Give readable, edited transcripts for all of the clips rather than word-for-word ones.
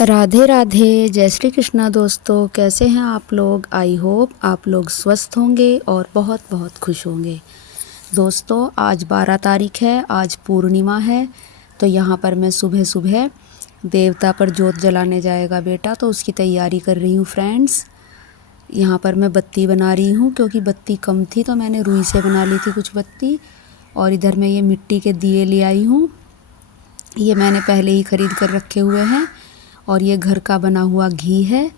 राधे राधे, जय श्री कृष्णा दोस्तों। कैसे हैं आप लोग? आई होप आप लोग स्वस्थ होंगे और बहुत बहुत खुश होंगे। दोस्तों आज 12 तारीख है, आज पूर्णिमा है। तो यहाँ पर मैं सुबह सुबह देवता पर जोत जलाने जाएगा बेटा, तो उसकी तैयारी कर रही हूँ फ्रेंड्स। यहाँ पर मैं बत्ती बना रही हूँ क्योंकि बत्ती कम थी तो मैंने रुई से बना ली थी कुछ बत्ती। और इधर मैं ये मिट्टी के दिए ले आई हूँ, ये मैंने पहले ही ख़रीद कर रखे हुए हैं। और ये घर का बना हुआ घी है,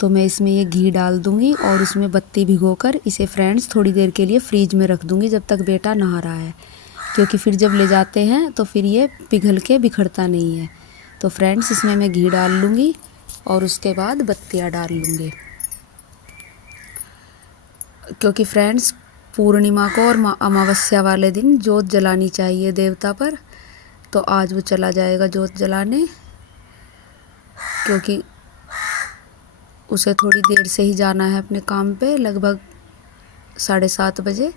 तो मैं इसमें ये घी डाल दूँगी और उसमें बत्ती भिगोकर इसे फ्रेंड्स थोड़ी देर के लिए फ्रीज में रख दूँगी जब तक बेटा नहा रहा है, क्योंकि फिर जब ले जाते हैं तो फिर ये पिघल के बिखरता नहीं है। तो फ्रेंड्स इसमें मैं घी डाल लूँगी और उसके बाद बत्तियाँ डाल लूँगी, क्योंकि फ्रेंड्स पूर्णिमा को और अमावस्या वाले दिन जोत जलानी चाहिए देवता पर। तो आज वो चला जाएगा जोत जलाने, क्योंकि उसे थोड़ी देर से ही जाना है अपने काम पे, लगभग 7:30 बजे।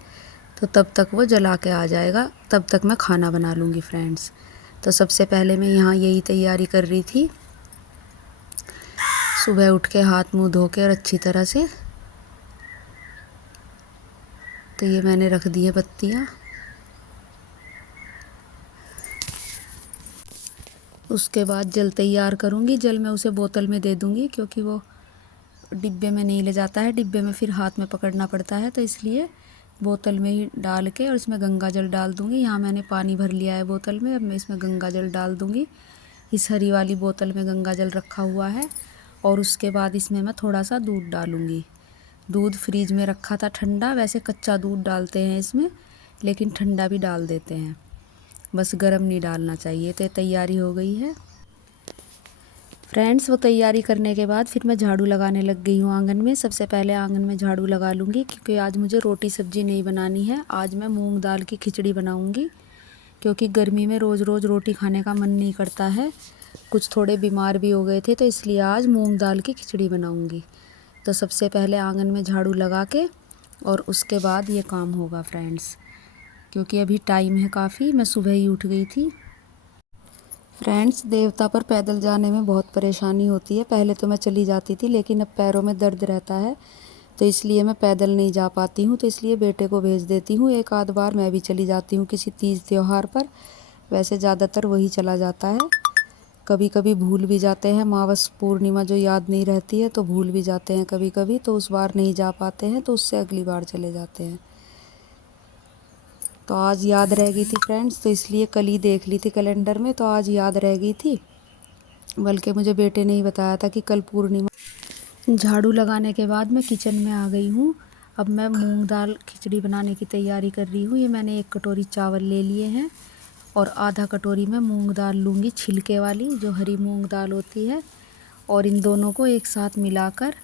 तो तब तक वो जला के आ जाएगा, तब तक मैं खाना बना लूँगी फ्रेंड्स। तो सबसे पहले मैं यहाँ यही तैयारी कर रही थी, सुबह उठ के हाथ मुंह धो के और अच्छी तरह से। तो ये मैंने रख दी है बत्तियाँ। उसके बाद जल तैयार करूँगी। जल मैं उसे बोतल में दे दूँगी, क्योंकि वो डिब्बे में नहीं ले जाता है, डिब्बे में फिर हाथ में पकड़ना पड़ता है। तो इसलिए बोतल में ही डाल के और इसमें गंगा जल डाल दूँगी। यहाँ मैंने पानी भर लिया है बोतल में, अब मैं इसमें गंगा जल डाल दूँगी। इस हरी वाली बोतल में गंगा जल रखा हुआ है। और उसके बाद इसमें मैं थोड़ा सा दूध डालूँगी। दूध फ्रीज में रखा था ठंडा, वैसे कच्चा दूध डालते हैं इसमें, लेकिन ठंडा भी डाल देते हैं, बस गर्म नहीं डालना चाहिए। तो तैयारी हो गई है फ्रेंड्स। वो तैयारी करने के बाद फिर मैं झाड़ू लगाने लग गई हूँ आंगन में। सबसे पहले आंगन में झाड़ू लगा लूँगी, क्योंकि आज मुझे रोटी सब्ज़ी नहीं बनानी है। आज मैं मूंग दाल की खिचड़ी बनाऊँगी, क्योंकि गर्मी में रोज़ रोज़ रोटी खाने का मन नहीं करता है। कुछ थोड़े बीमार भी हो गए थे, तो इसलिए आज मूंग दाल की खिचड़ी बनाऊँगी। तो सबसे पहले आंगन में झाड़ू लगा के और उसके बाद ये काम होगा फ्रेंड्स, क्योंकि अभी टाइम है काफ़ी, मैं सुबह ही उठ गई थी। फ्रेंड्स देवता पर पैदल जाने में बहुत परेशानी होती है। पहले तो मैं चली जाती थी, लेकिन अब पैरों में दर्द रहता है, तो इसलिए मैं पैदल नहीं जा पाती हूँ। तो इसलिए बेटे को भेज देती हूँ। एक आध बार मैं भी चली जाती हूँ किसी तीज त्योहार पर, वैसे ज़्यादातर वही चला जाता है। कभी कभी भूल भी जाते हैं, अमावस पूर्णिमा जो याद नहीं रहती है तो भूल भी जाते हैं कभी कभी, तो उस बार नहीं जा पाते हैं, तो उससे अगली बार चले जाते हैं। तो आज याद रह गई थी फ्रेंड्स, तो इसलिए कल ही देख ली थी कैलेंडर में, तो आज याद रह गई थी। बल्कि मुझे बेटे ने ही बताया था कि कल पूर्णिमा। झाड़ू लगाने के बाद मैं किचन में आ गई हूँ। अब मैं मूंग दाल खिचड़ी बनाने की तैयारी कर रही हूँ। ये मैंने 1 कटोरी चावल ले लिए हैं और आधा कटोरी में मूंग दाल लूँगी, छिलके वाली जो हरी मूंग दाल होती है। और इन दोनों को एक साथ मिलाकर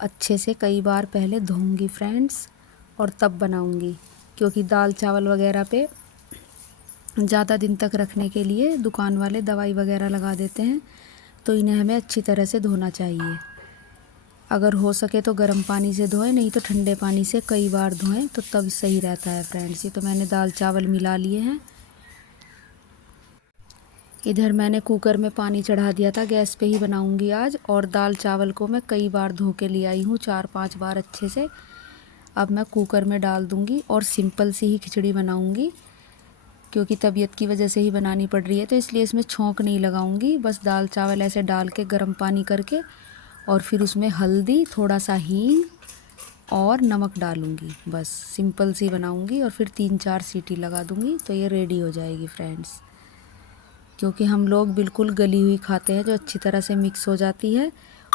अच्छे से कई बार पहले धोऊंगी फ्रेंड्स, और तब बनाऊंगी, क्योंकि दाल चावल वगैरह पे ज़्यादा दिन तक रखने के लिए दुकान वाले दवाई वगैरह लगा देते हैं, तो इन्हें हमें अच्छी तरह से धोना चाहिए। अगर हो सके तो गर्म पानी से धोएं, नहीं तो ठंडे पानी से कई बार धोएं, तो तब सही रहता है फ्रेंड्स। ये तो मैंने दाल चावल मिला लिए हैं। इधर मैंने कुकर में पानी चढ़ा दिया था, गैस पे ही बनाऊंगी आज। और दाल चावल को मैं कई बार धो के ले आई हूँ, 4-5 बार अच्छे से। अब मैं कुकर में डाल दूँगी और सिंपल सी ही खिचड़ी बनाऊँगी, क्योंकि तबीयत की वजह से ही बनानी पड़ रही है, तो इसलिए इसमें छौंक नहीं लगाऊंगी। बस दाल चावल ऐसे डाल के गर्म पानी करके और फिर उसमें हल्दी, थोड़ा सा हींग और नमक डालूंगी। बस सिंपल सी बनाऊंगी और फिर 3-4 सीटी लगा दूंगी, तो ये रेडी हो जाएगी फ्रेंड्स। क्योंकि हम लोग बिल्कुल गली हुई खाते हैं, जो अच्छी तरह से मिक्स हो जाती है,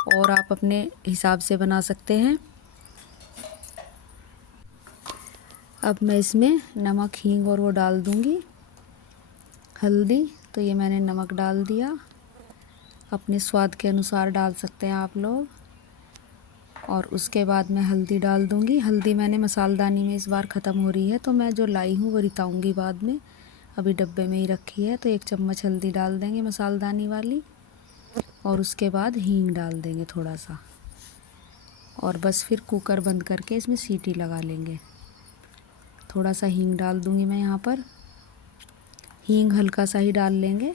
और आप अपने हिसाब से बना सकते हैं। अब मैं इसमें नमक, हींग और वो डाल दूंगी, हल्दी। तो ये मैंने नमक डाल दिया, अपने स्वाद के अनुसार डाल सकते हैं आप लोग। और उसके बाद मैं हल्दी डाल दूंगी। हल्दी मैंने मसालदानी में इस बार ख़त्म हो रही है, तो मैं जो लाई हूँ वो रिताऊँगी बाद में, अभी डब्बे में ही रखी है। तो 1 चम्मच हल्दी डाल देंगे मसालदानी वाली, और उसके बाद हींग डाल देंगे थोड़ा सा, और बस फिर कुकर बंद करके इसमें सीटी लगा लेंगे। थोड़ा सा हींग डाल दूंगी मैं यहाँ पर, हींग हल्का सा ही डाल लेंगे।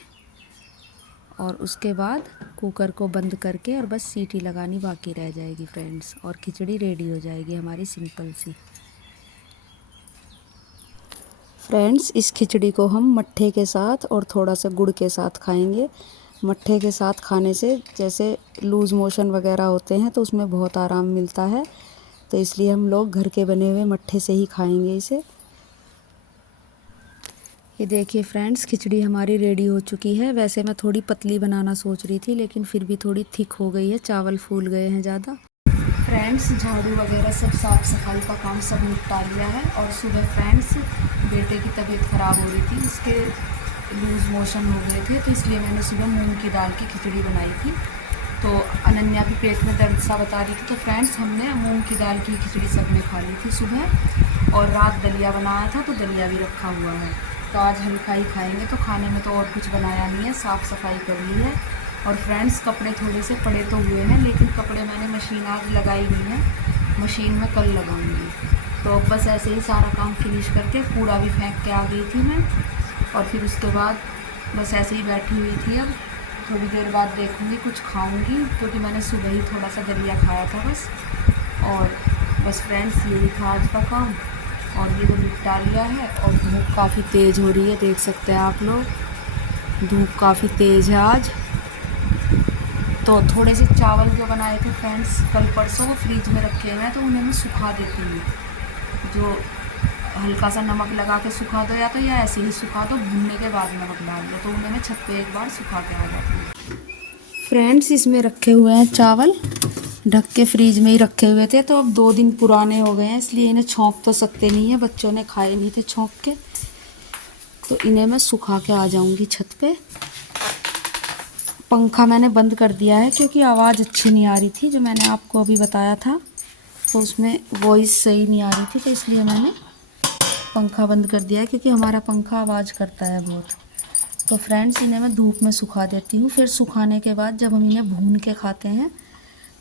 और उसके बाद कुकर को बंद करके और बस सीटी लगानी बाकी रह जाएगी फ्रेंड्स, और खिचड़ी रेडी हो जाएगी हमारी सिंपल सी। फ्रेंड्स, इस खिचड़ी को हम मट्ठे के साथ और थोड़ा सा गुड़ के साथ खाएंगे। मट्ठे के साथ खाने से जैसे लूज़ मोशन वगैरह होते हैं तो उसमें बहुत आराम मिलता है, तो इसलिए हम लोग घर के बने हुए मट्ठे से ही खाएंगे इसे। ये देखिए फ्रेंड्स, खिचड़ी हमारी रेडी हो चुकी है। वैसे मैं थोड़ी पतली बनाना सोच रही थी, लेकिन फिर भी थोड़ी थिक हो गई है, चावल फूल गए हैं ज़्यादा। फ्रेंड्स, झाड़ू वगैरह सब साफ़ सफाई का काम सब निपटा लिया है। और सुबह फ्रेंड्स बेटे की तबीयत ख़राब हो रही थी, उसके लूज़ मोशन हो गए थे, तो इसलिए मैंने सुबह मूंग की दाल की खिचड़ी बनाई थी। तो अनन्या भी पेट में दर्द सा बता रही थी, तो फ्रेंड्स हमने मूंग की दाल की खिचड़ी सब ने खा ली थी सुबह। और रात दलिया बनाया था, तो दलिया भी रखा हुआ है। तो आज हल्का ही खाएंगे, तो खाने में तो और कुछ बनाया नहीं है, साफ़ सफाई कर ली है। और फ्रेंड्स, कपड़े थोड़े से पड़े तो हुए हैं, लेकिन कपड़े मैंने मशीन आज लगाई नहीं है, मशीन में कल लगाऊंगी। तो बस ऐसे ही सारा काम फिनिश करके कूड़ा भी फेंक के आ गई थी मैं। और फिर उसके बाद बस ऐसे ही बैठी हुई थी। अब थोड़ी देर बाद देखूंगी कुछ खाऊंगी, क्योंकि मैंने सुबह ही थोड़ा सा दलिया खाया था बस। और बस फ्रेंड्स, यही था आज का काम, और ये तो निपटा लिया है। और धूप काफ़ी तेज़ हो रही है, देख सकते हैं आप लोग, धूप काफ़ी तेज़ है आज। तो थोड़े से चावल जो बनाए थे फ्रेंड्स कल परसों, वो फ्रिज में रखे हुए हैं, तो उन्हें मैं सुखा देती हूँ। जो हल्का सा नमक लगा के सुखा दो, या तो या ऐसे ही सुखा दो, भूनने के बाद नमक डाल दो, तो उन्हें मैं छत पे एक बार सुखा के आ जाती हूँ। फ्रेंड्स, इसमें रखे हुए हैं चावल, ढक के फ्रीज में ही रखे हुए थे, तो अब 2 दिन पुराने हो गए हैं, इसलिए इन्हें छौंक तो सकते नहीं है, बच्चों ने खाए नहीं थे छौंक के। तो इन्हें मैं सुखा के आ जाऊंगी छत पे। पंखा मैंने बंद कर दिया है, क्योंकि आवाज़ अच्छी नहीं आ रही थी, जो मैंने आपको अभी बताया था, तो उसमें वॉइस सही नहीं आ रही थी, तो इसलिए मैंने पंखा बंद कर दिया है, क्योंकि हमारा पंखा आवाज़ करता है बहुत। तो फ्रेंड्स, इन्हें मैं धूप में सुखा देती हूँ, फिर सुखाने के बाद जब हम इन्हें भून के खाते हैं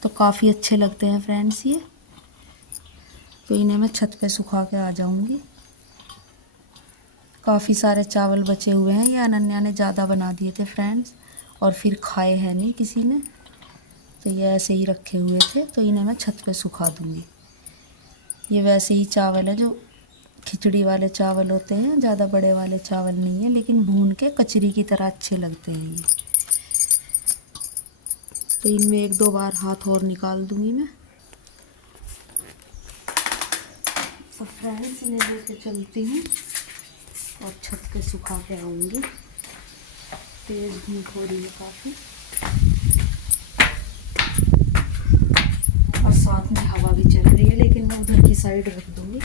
तो काफ़ी अच्छे लगते हैं फ्रेंड्स ये। तो इन्हें मैं छत पे सुखा के आ जाऊँगी। काफ़ी सारे चावल बचे हुए हैं, ये अनन्या ने ज़्यादा बना दिए थे फ्रेंड्स, और फिर खाए हैं नहीं किसी ने, तो ये ऐसे ही रखे हुए थे, तो इन्हें मैं छत पे सुखा दूँगी। ये वैसे ही चावल है जो खिचड़ी वाले चावल होते हैं, ज़्यादा बड़े वाले चावल नहीं है, लेकिन भून के कचरी की तरह अच्छे लगते हैं ये। तो इनमें 1-2 बार हाथ और निकाल दूंगी मैं। तो फ्रेंड्स, इन्हें लेके चलती हूँ और छत पे सुखा के आऊँगी। तेज़ धूप हो रही है काफ़ी, और साथ में हवा भी चल रही है, लेकिन मैं उधर की साइड रख दूँगी।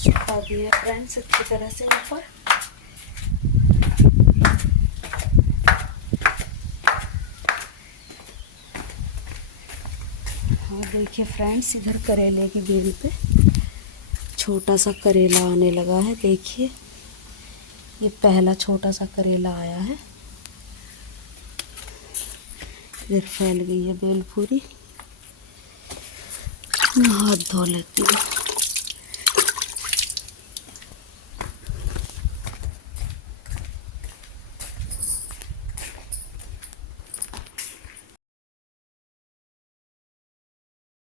सुखा दिए फ्रेंड्स अच्छी तरह से ऊपर। और देखिए फ्रेंड्स, इधर करेले की बेल पे छोटा सा करेला आने लगा है, देखिए ये पहला छोटा सा करेला आया है। इधर फैल गई है बेल पूरी। हाथ धो लेती हूँ।